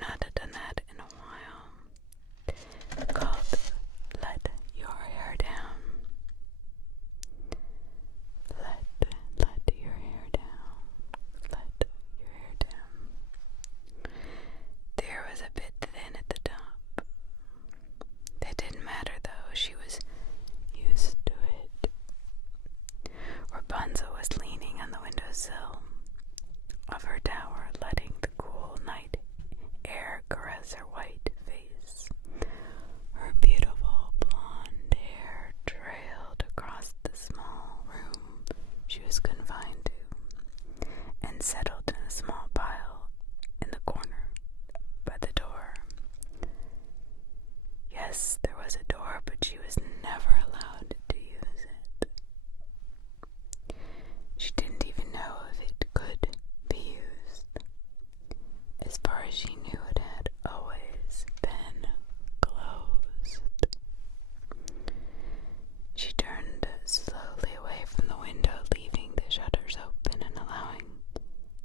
not done that in a while. Called Let Your Hair Down. Let your hair down. Let your hair down. There was a bit thin at the top. That didn't matter though, she was used to it. Rapunzel was leaning on the windowsill of her tower, letting the cool night air caress her white face. Her beautiful blonde hair trailed across the small room she was confined to, and settled in a small pile in the corner by the door. Yes, there was a door, but she was never allowed to use it. She didn't even know if it could be used. As far as she knew, it had always been closed. She turned slowly away from the window, leaving the shutters open and allowing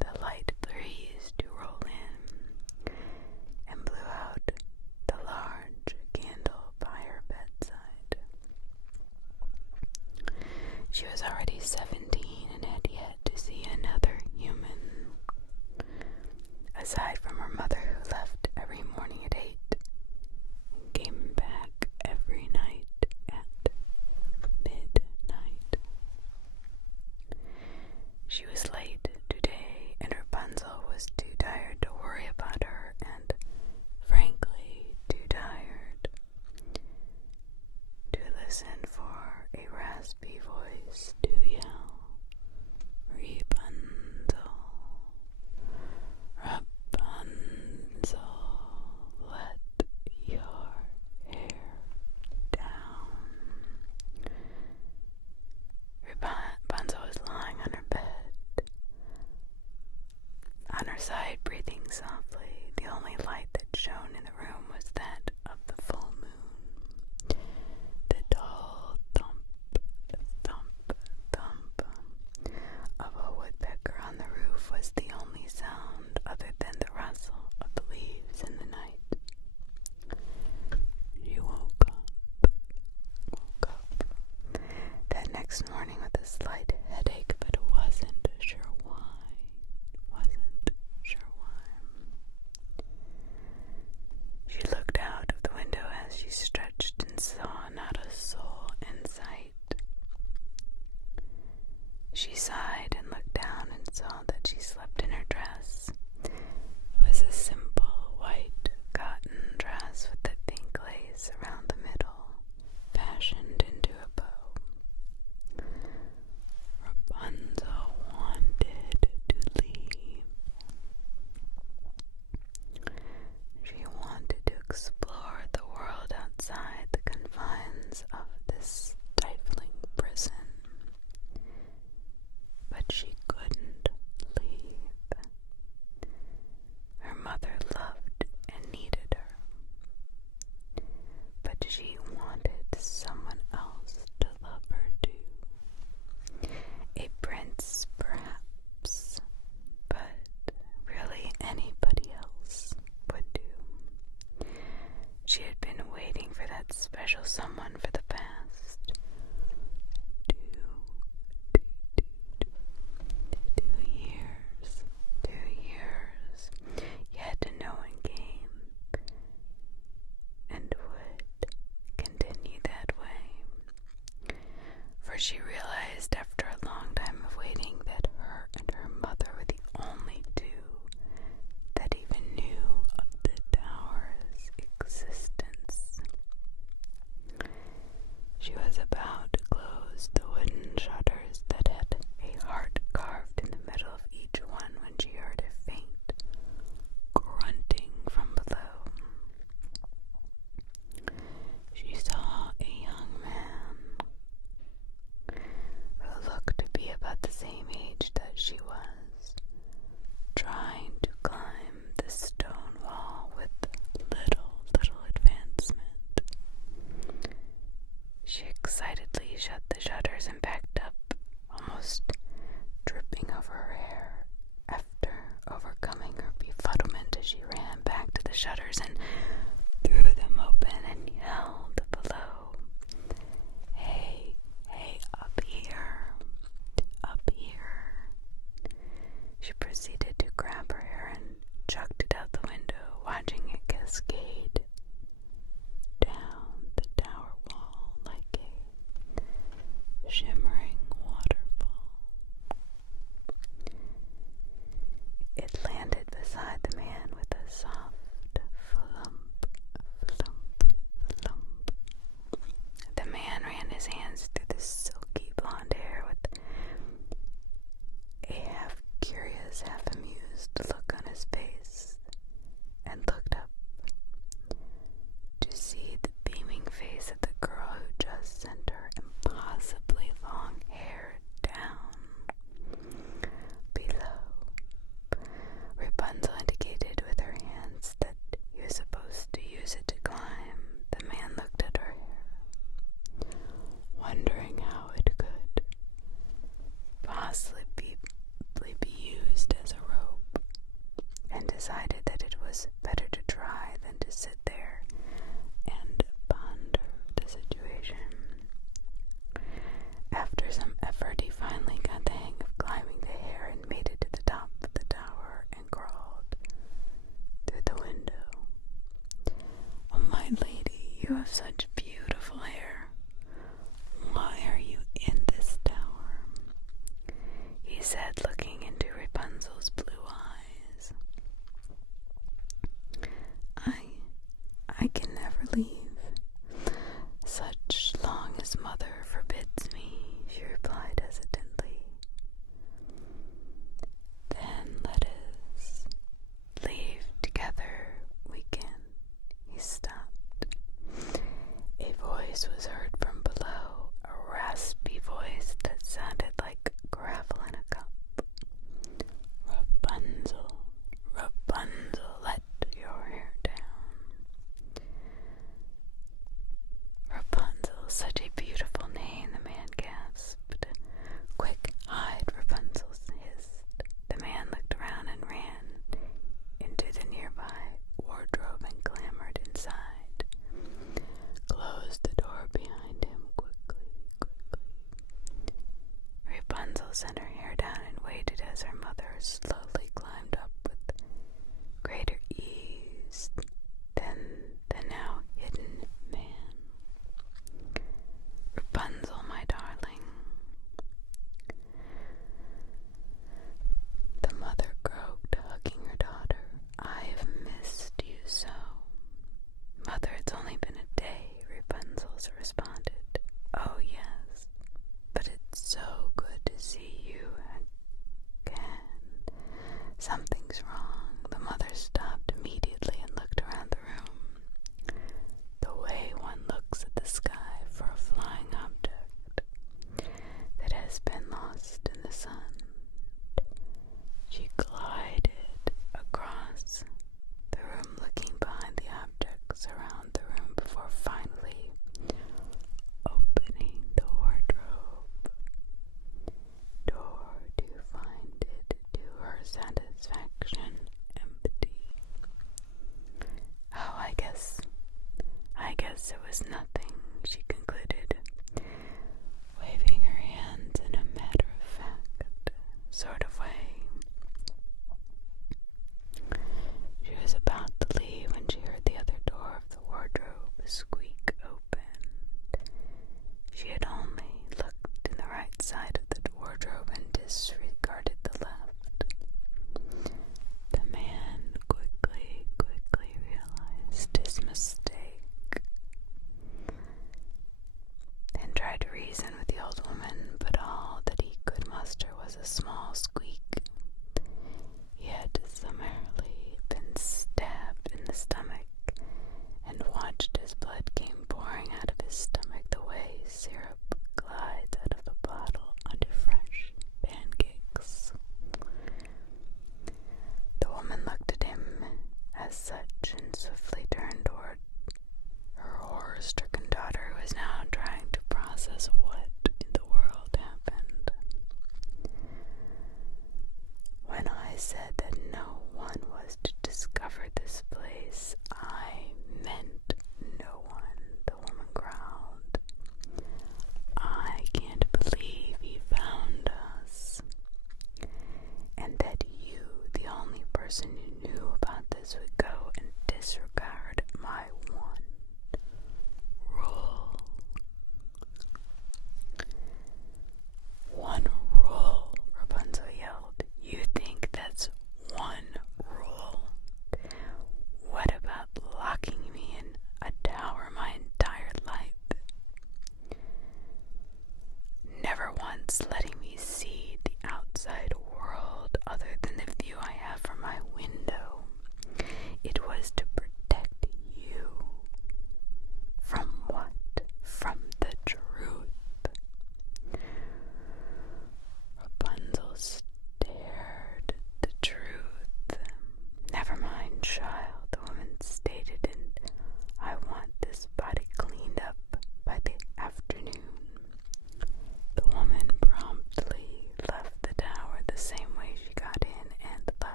the light breeze to roll in, and blew out the large candle by her bedside. She was already 17 and had yet to see another human, aside from her mother, who left every morning at 8 and came back every night at midnight. She was late today, and Rapunzel was too tired to worry about her, and frankly too tired to listen for a raspy voice to yell, Rapunzel, Rapunzel, let your hair down. Rapunzel was lying on her bed, on her side, breathing softly. The only light that shone in the room was that of the full moon. The dull thump, thump, thump of a woodpecker on the roof was the only sound other than the rustle of the leaves in the night. She woke up that next morning with a slight headache, but wasn't sure why. She decided that it was better to try than to sit there and ponder the situation. After some effort, he finally got the hang of climbing the hair and made it to the top of the tower and crawled through the window. "Oh, my lady, you have such beautiful hair. Why are you in this tower?" he said, looking into Rapunzel's blue eyes. I can never leave, such long as Mother forbids me," she replied hesitantly. "Then let us leave together, we can." He stopped. A voice was heard from below, a raspy voice that sounded like gravel in a cup. "Rapunzel, Rapunzel, let your hair down." "Rapunzel, such a beautiful name," the man gasped. "Quick, hide, Rapunzel," hissed. The man looked around and ran into the nearby wardrobe and clambered inside. Closed the door behind him quickly. Rapunzel sent her hair down and waited as her mother slowly climbed up with greater ease than the now hidden man. "Rapunzel, my darling," the mother croaked, hugging her daughter. "I have missed you so." "Mother, it's only been a day," Rapunzel responded. "Oh, yes, but it's so good to see you again." "Something's wrong." The mother stopped immediately and looked around the room, the way one looks at the sky for a flying object that has been lost in the sun. She glided across the room, looking behind the objects around the room before finally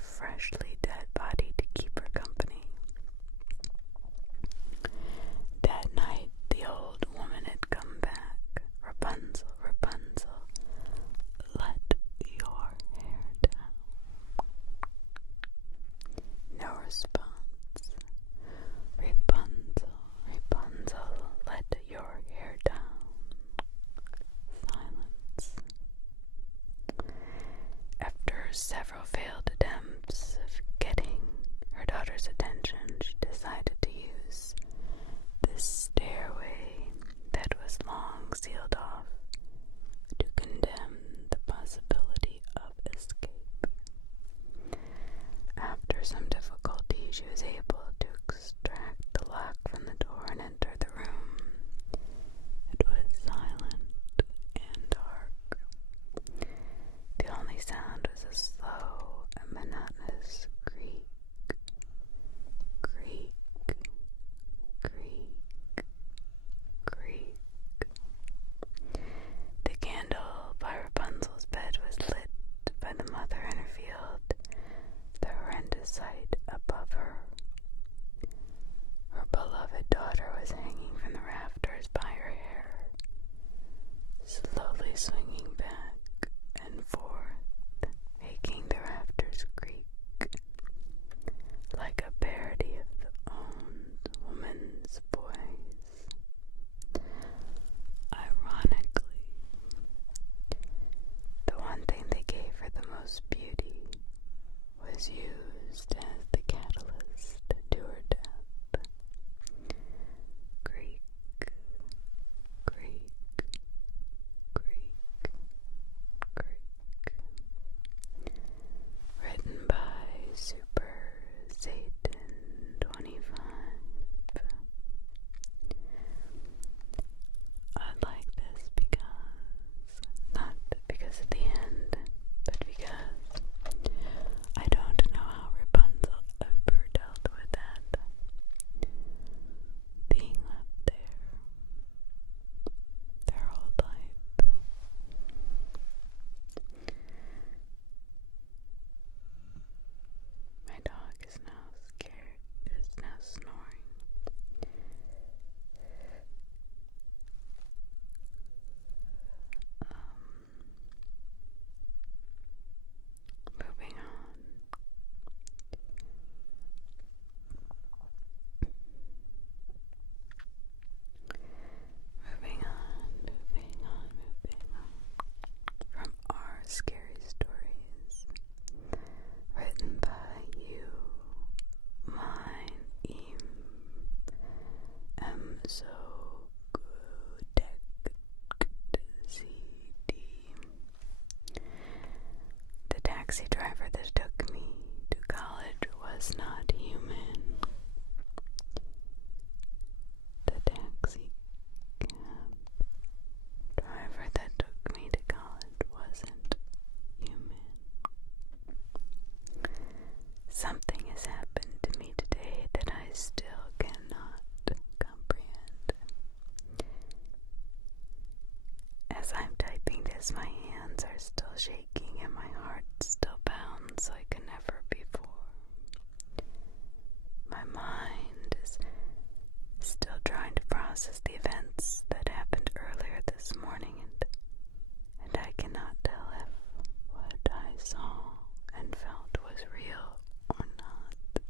freshly dead body to keep her company. That night, the old woman had come back. Rapunzel, Rapunzel, let your hair down. No response. Rapunzel, Rapunzel, let your hair down. Silence. After several failed attempts of getting her daughter's attention, she decided to use this stairway that was long sealed off to condemn the possibility of escape. After some difficulty, she was able to extract the lock from the door and enter the room. It was silent and dark. The only sound was a slow and monotonous creak, creak, creak, creak. The candle by Rapunzel's bed was lit by the mother and revealed the horrendous sight above her. Her beloved daughter was hanging from the rafters by her hair, slowly swinging back and forth, making the rafters creak, like a parody of the owned woman's voice. Ironically, the one thing they gave her the most beauty was used as the catalyst to her death. Creak, creak, creak, creak. Written by Super Satan 25. I like this not because of the end, but because I don't know how Rapunzel ever dealt with that, being left there their whole life. My dog is now scared, is now snoring. Moving on. Moving on. From our scary stories, written by you, mine, so good CD. The taxi driver that took me to college was not human. The taxi cab driver that took me to college wasn't human. Something has happened to me today that I still cannot comprehend. As I'm typing this, my hands are still shaking and my heart still pounds like never before. My mind is still trying to process the events that happened earlier this morning, and I cannot tell if what I saw and felt was real or not.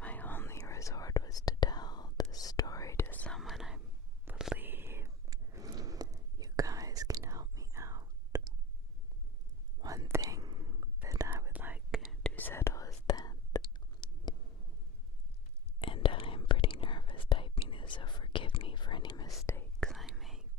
My only resort was to tell the story to someone I believe you guys can help me out. One thing that I would like to settle is that, and I am pretty nervous typing this, so forgive me for any mistakes I make.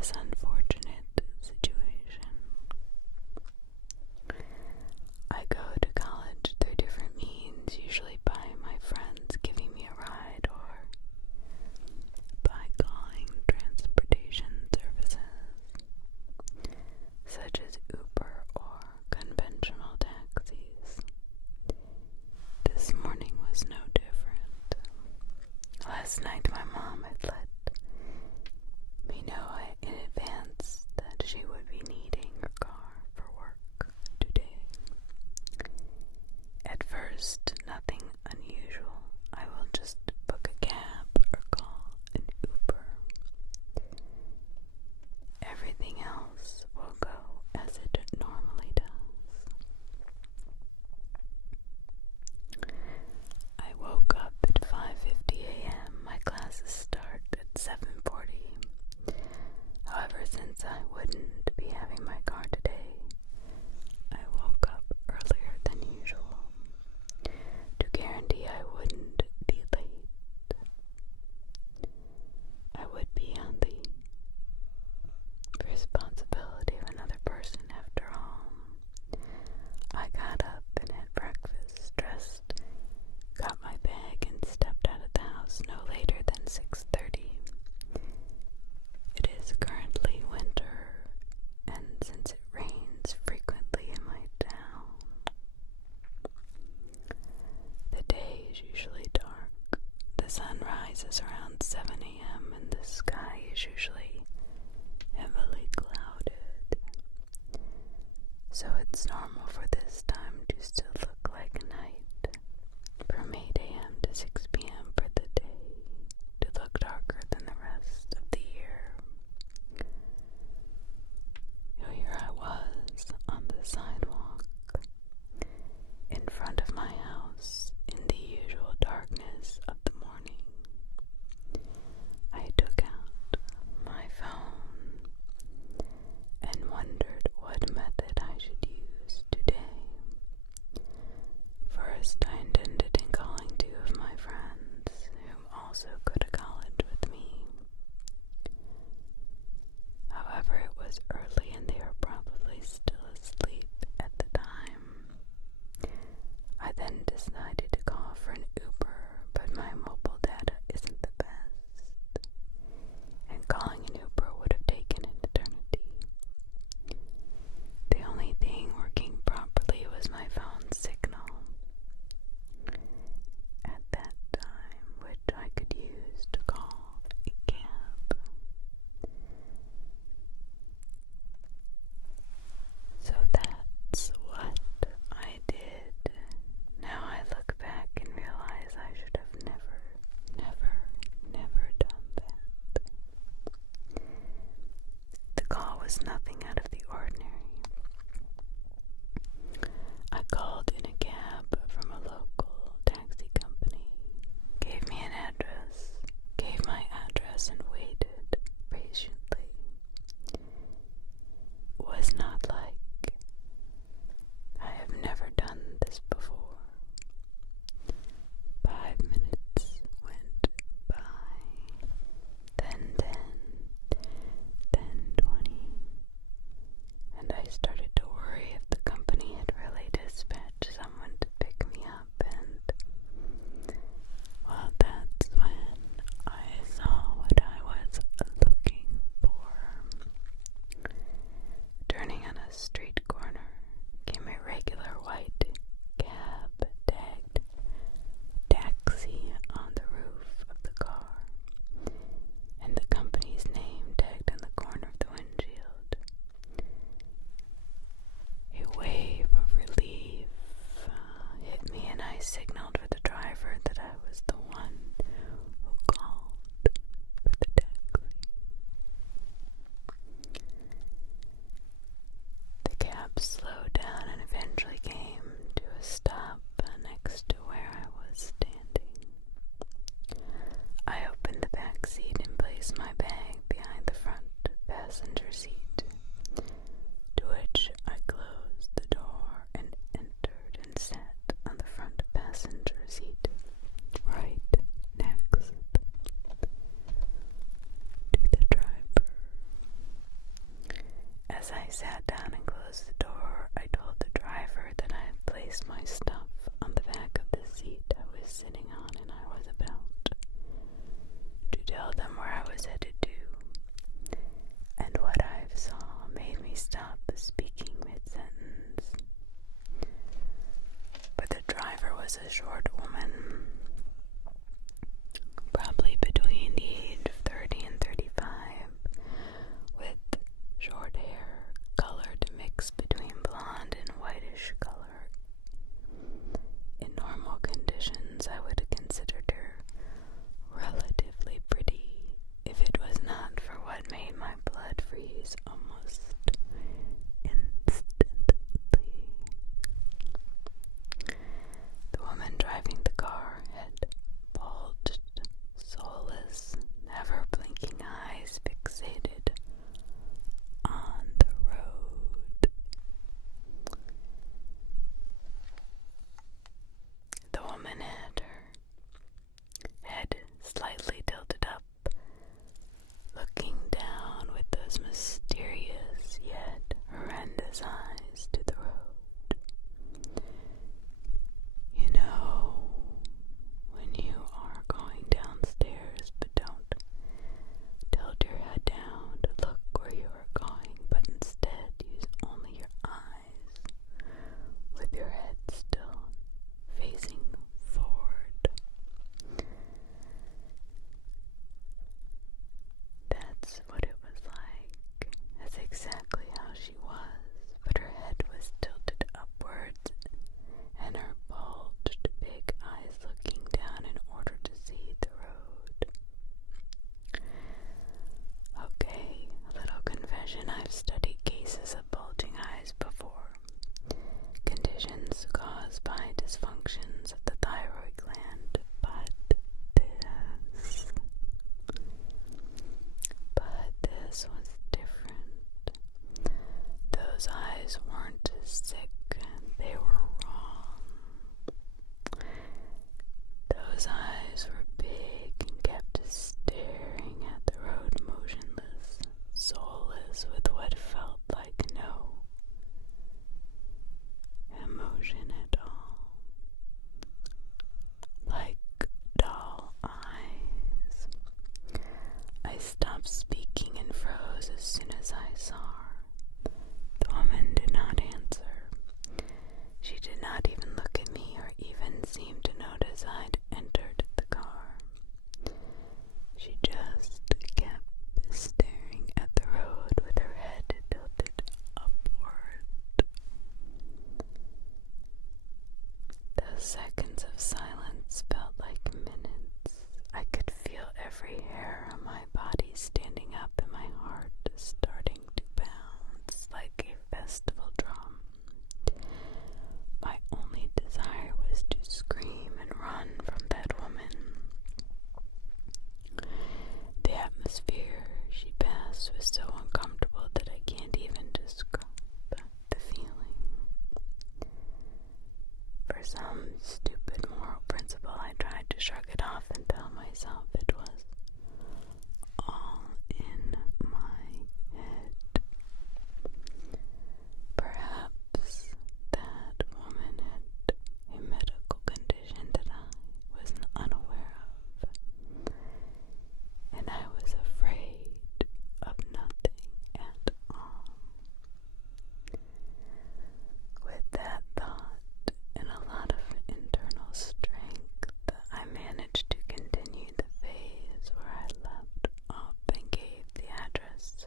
this unfortunate situation. I go to college through different means, usually by my friends giving me a ride or by calling transportation services, such as Uber or conventional taxis. This morning was no different. Last night my mom had let me know in advance that she would be needing her car for work today. At first, nothing unusual. I will just book a cab or call an Uber. Everything else will go as it normally does. I woke up at 5:50 a.m. My classes start at 7:40. However, since I wouldn't be having my car today, I woke up earlier than usual to guarantee I wouldn't be late. I would be on the responsibility of another person after all. I got up and had breakfast, dressed, got my bag, and stepped out of the house no later than 6:30. It is currently winter, and since it As I sat down and closed the door, I told the driver that I had placed my stuff on the back of the seat I was sitting on, and I was about to tell them where I was headed to. And what I saw made me stop speaking mid-sentence. But the driver was a short woman, probably between the age of 30 and 35, with short hair colored mix between blonde and whitish color. In normal conditions, I would have considered her relatively pretty if it was not for what made my blood freeze almost instantly. The woman driving the car had bulged, soulless, never blinking eyes fixated on the road. The woman had her head slightly tilted up, looking down with those mysterious yet horrendous eyes to the road. You know, when you are going downstairs but don't tilt your head down to look where you are going, but instead use only your eyes with your head still facing forward. That's what it was like. That's exactly how she was, but her head was tilted upwards and her bulged big eyes looking down in order to see the road. Okay, a little confession. I've studied cases of bulging eyes before. Conditions caused by dysfunctions of the thyroid gland, but this was different. Those eyes weren't sick, they were wrong. Those eyes were big and kept staring at the road, motionless, soulless, with what felt like no emotion at all. Like doll eyes. I stopped speaking and froze as soon as I saw her. The woman did not answer. She did not even look at me or even seem to notice I'd entered the car. She just kept staring at the road with her head tilted upward. Those seconds of silence felt like minutes. I could feel every hair on my body standing up and my heart starting to bounce like a festival drum. My only desire was to scream and run from that woman. The atmosphere she passed was so uncomfortable that I can't even describe the feeling. For some stupid moral principle, I tried to shrug it off and tell myself it was all in my head. Perhaps that woman had a medical condition that I was unaware of, and I was afraid of nothing at all. With that thought and a lot of internal strength, I managed to continue the phase where I left off and gave the address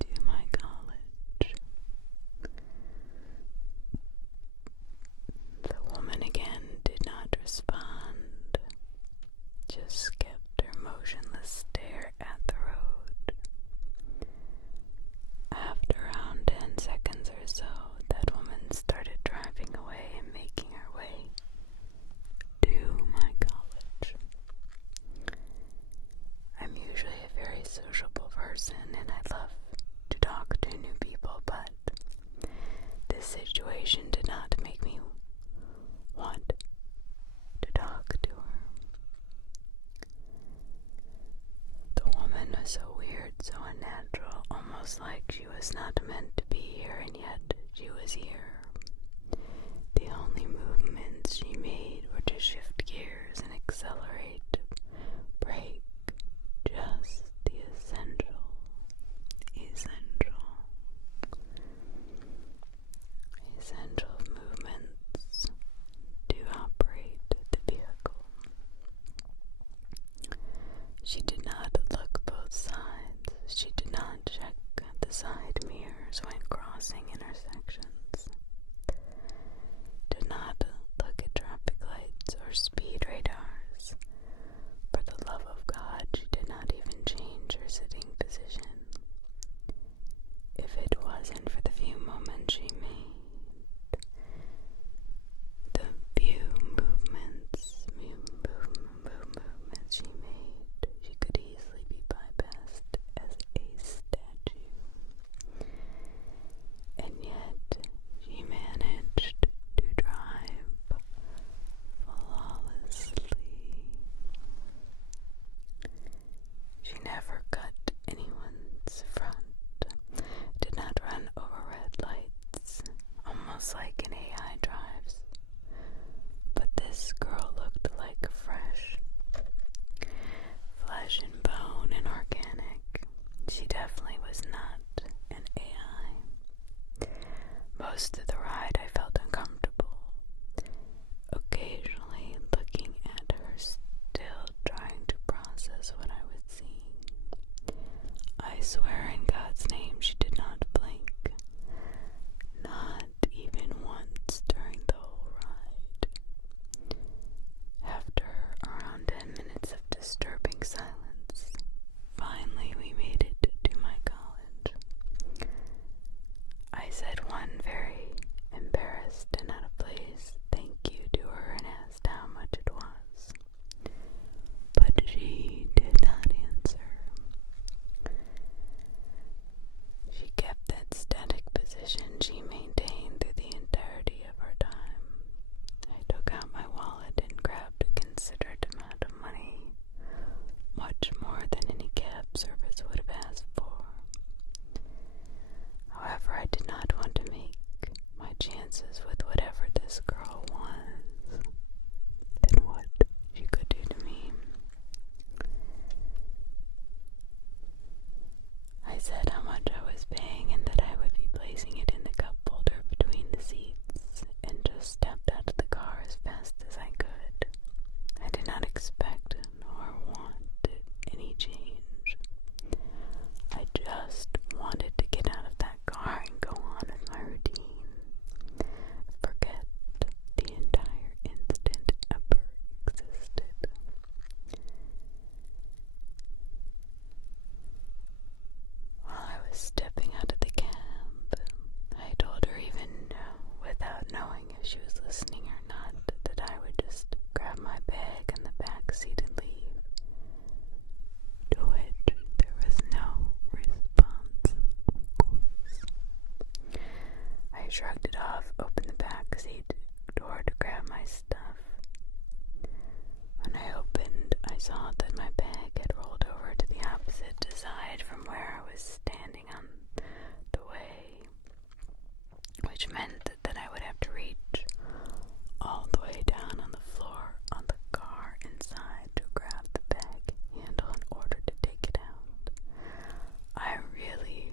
to my college. The woman again did not respond, just kept her motionless stare at the road. After around 10 seconds or so, that woman started driving away and making her way to my college. I'm usually a very sociable person and I love to talk to new people, but this situation did not make me want to talk to her. The woman was a weird so unnatural, almost like she was not meant to be here, and yet she was here. The only movements she made were to shift gears and accelerate, brake, just the essential movements to operate the vehicle. She did not look both sides. She did not check the side mirrors when crossing intersections. Did not look at traffic lights or speed radars. For the love of God, she did not even change her sitting position. If it wasn't for the few moments she made, the few movements she made, she could easily be bypassed as a statue. And yet, she managed to drive flawlessly. She never cut anyone's front, did not run over red lights, almost like an AI drives. But this girl looked like fresh flesh and bone and organic. She definitely was not an AI. Most of the ride I felt uncomfortable, occasionally looking at her, still trying to process what I was seeing. I swear in God's name she did not blink, not even once during the whole ride. After around 10 minutes of disturbing silence, finally we made it to my college. I said one very embarrassed and out of place thank you to her and asked how much it was. But she did not answer. She kept that static position she maintained through the entirety of our time. I took out my wallet and grabbed a considerate amount of money, much more than any cab service would have asked for. However, I did not want to make my chances with whatever this girl was and what she could do to me. I said how much I was paying and that I would be placing it in the cup holder between the seats, and just stepped out of the car as fast as I could. I did not expect nor want any change. I just wanted to get out of that car and go on with my routine. Forget the entire incident ever existed. While I was stepping out of the cab, I told her, even without knowing if she was listening or not, that I would just grab my bag in the back seat and leave. To which there was no response, of course. I shrugged it off, opened the back seat door to grab my stuff. When I opened, I saw that my bag had rolled over to the opposite side from where I was standing on the way, which meant that I would have to reach all the way down on the floor on the car inside to grab the bag handle in order to take it out. I really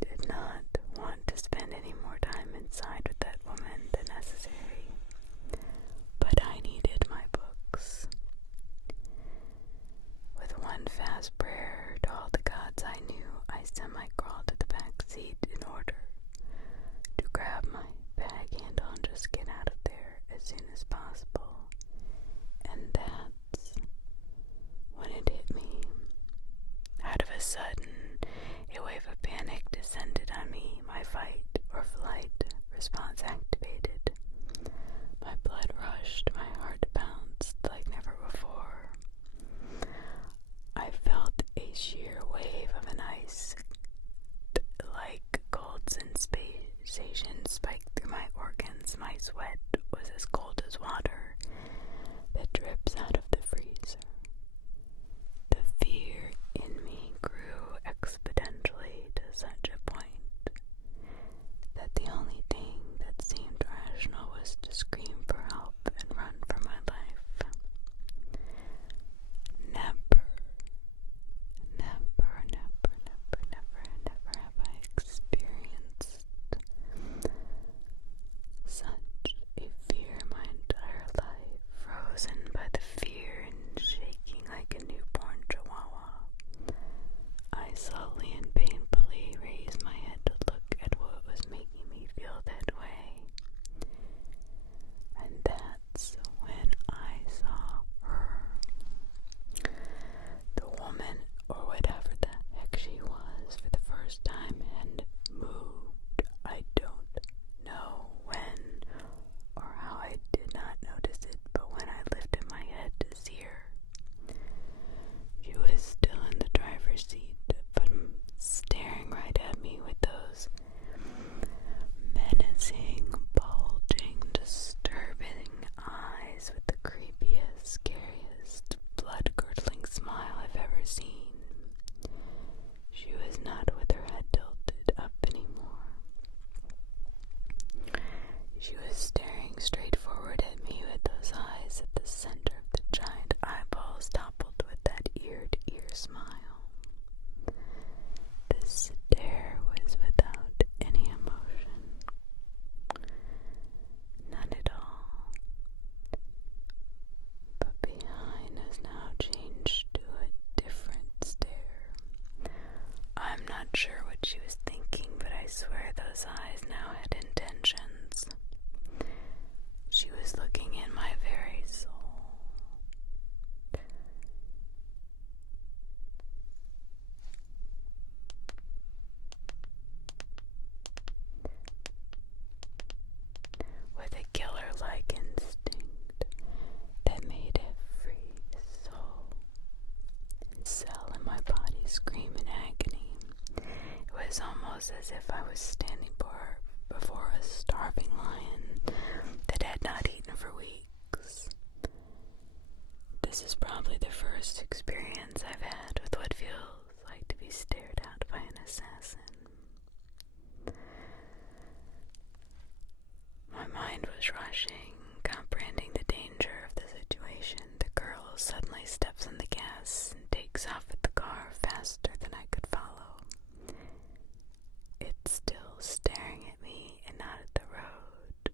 did not want to spend any more time inside with that woman than necessary, but I needed my books. With one fast prayer to all the gods I knew, I semi-crawled to the back seat in order to grab my bag handle and just get out of there as soon as possible. And that's when it hit me. Out of a sudden, a wave of panic descended on me. My fight or flight response activated. My blood rushed, my heart bounced like never before. I felt a sheer wave of an ice like cold sensation spike through my organs. My sweat was as cold as water that drips out of the freezer. The fear in me grew restless eyes now had intentions. She was looking in my very soul. With a killer-like instinct that made every soul and cell in my body scream in agony. It was almost as if I was standing before a starving lion that had not eaten for weeks. This is probably the first experience I've had with what feels like to be stared at by an assassin. My mind was rushing, comprehending the danger of the situation. The girl suddenly steps on the gas and takes off with the car faster than I could follow. It's still staring at me and not at the road.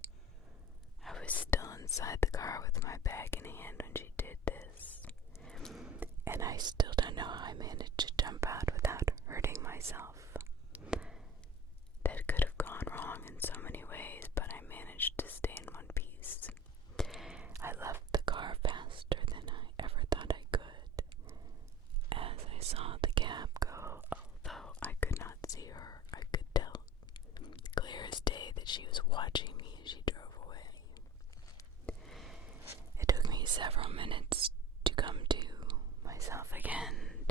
I was still inside the car with my bag in hand when she did this, and I still don't know how I managed to jump out without hurting myself. That could have gone wrong in so many ways, but I managed to stay in one piece. I left the car faster than I ever thought I could. As I saw the cab go, although I could not see her, I could tell clear as day that she was watching me as she drove away. It took me several minutes to come to myself again.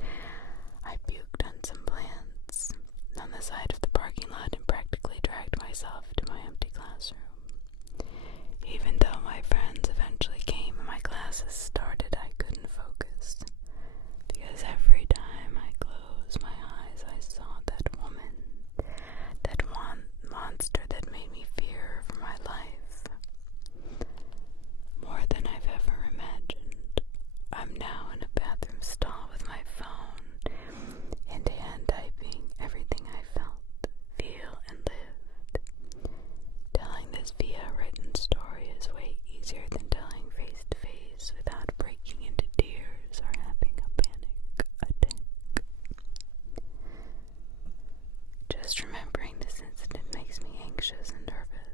I puked on some plants on the side of the parking lot and practically dragged myself to my empty classroom. Even though my friends eventually came and my classes started, I couldn't focus, because every time I closed my eyes, I saw that woman, that monster that made me fear for my life. More than I've ever imagined. I'm now in a bathroom stall with my phone in hand, typing everything I felt, feel, and lived. Telling this via written story is way easier than telling face to face without breaking into tears or having a panic attack. Just remembering this incident makes me anxious and nervous.